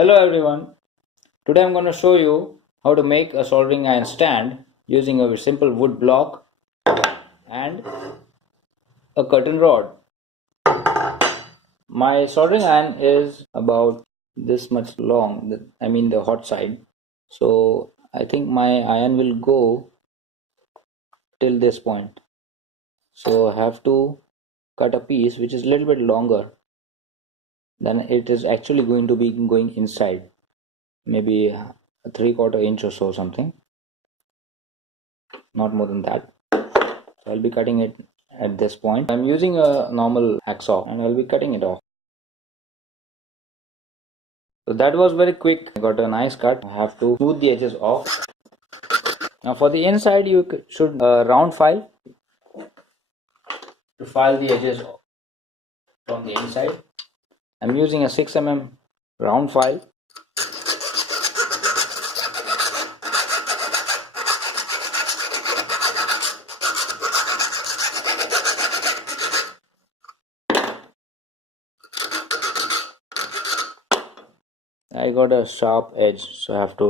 Hello everyone. Today I'm going to show you how to make a soldering iron stand using a simple wood block and a curtain rod. My soldering iron is about this much long, the hot side. So I think my iron will go till this point. So I have to cut a piece which is a little bit longer than it is actually going to be going inside. Maybe a 3/4 inch or so something, not more than that. So I'll be cutting it at this point. I'm using a normal hacksaw and I'll be cutting it off. So that was very quick. I got a nice cut. I have to smooth the edges off. Now for the inside you should round file to file the edges from the inside. I'm using a 6 mm round file. I got a sharp edge, so I have to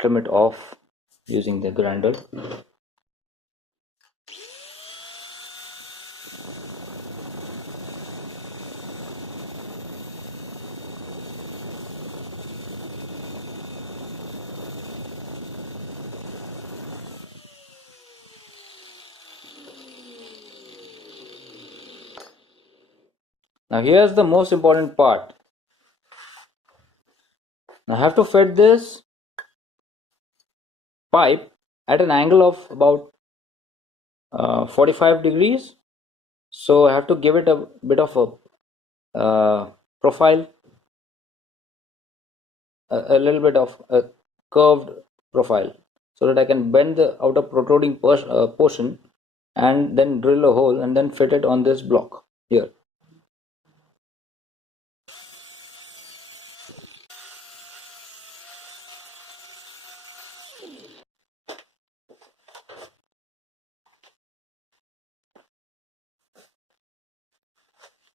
trim it off using the grinder. Now here's the most important part. I have to fit this pipe at an angle of about 45 degrees. So I have to give it a bit of a profile, a little bit of a curved profile, so that I can bend the outer protruding portion and then drill a hole and then fit it on this block here.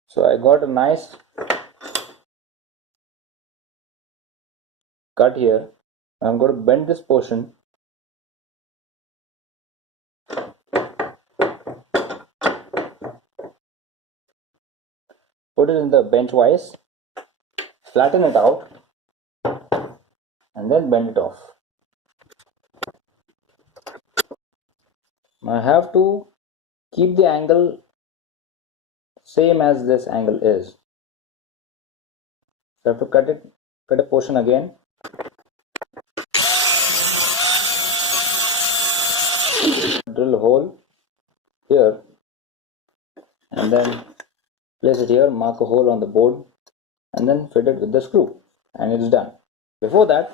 So I got a nice cut here. I'm going to bend this portion put it in the benchwise, flatten it out and then bend it off. I have to keep the angle same as this angle is. So I have to cut a portion again. Drill a hole here and then place it here, mark a hole on the board and then fit it with the screw and it's done. Before that,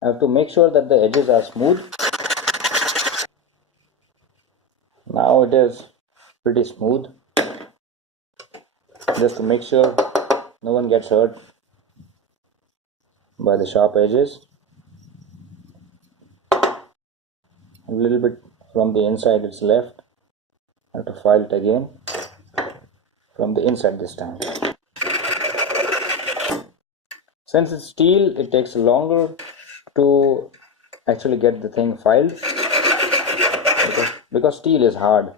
I have to make sure that the edges are smooth. Now it is pretty smooth, just to make sure no one gets hurt by the sharp edges. A little bit from the inside it's left. I have to file it again from the inside this time. Since it's steel, it takes longer to actually get the thing filed because steel is hard.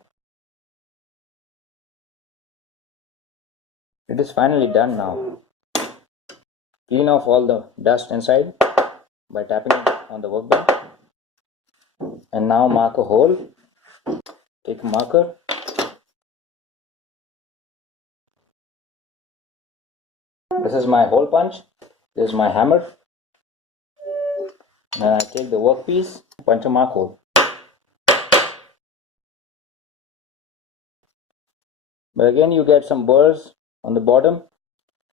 It is finally done now. Clean off all the dust inside by tapping on the workbench. And now mark a hole. Take a marker. This is my hole punch. This is my hammer. And I take the workpiece, punch a mark hole. But again you get some burrs on the bottom.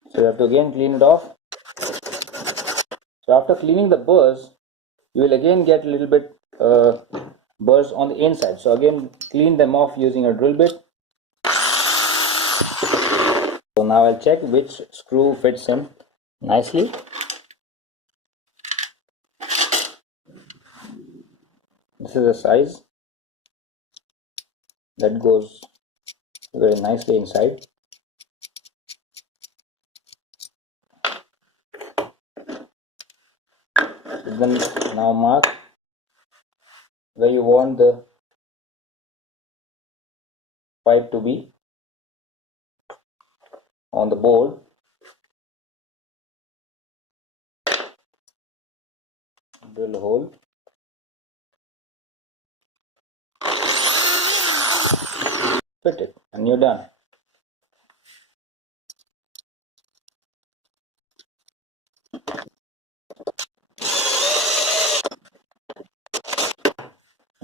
So you have to again clean it off. So after cleaning the burrs, you will again get a little bit burrs on the inside. So again clean them off using a drill bit. So now I'll check which screw fits in nicely. This is a size that goes very nicely inside. Then now mark where you want the pipe to be on the board. Drill a hole. Fit it and you're done.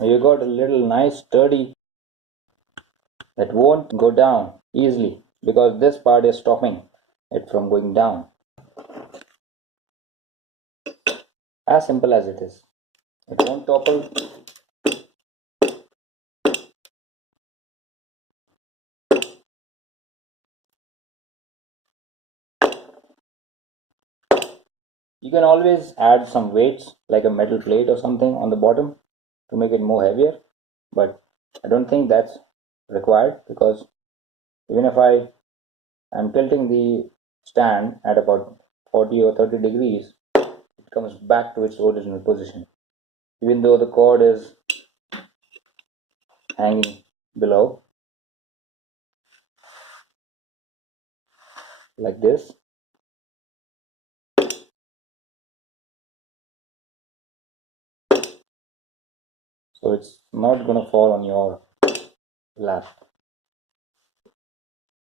You got a little nice sturdy that won't go down easily because this part is stopping it from going down. As simple as it is. It won't topple. You can always add some weights like a metal plate or something on the bottom to make it more heavier, but I don't think that's required because even if I am tilting the stand at about 40 or 30 degrees, it comes back to its original position. Even though the cord is hanging below like this, so it's not gonna fall on your lap.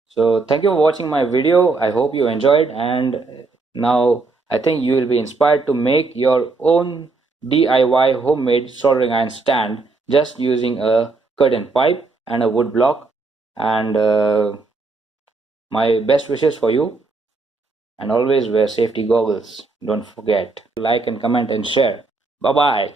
So thank you for watching my video. I hope you enjoyed, and now I think you will be inspired to make your own DIY homemade soldering iron stand just using a curtain pipe and a wood block. And my best wishes for you, and always wear safety goggles. Don't forget to like and comment and share. Bye bye.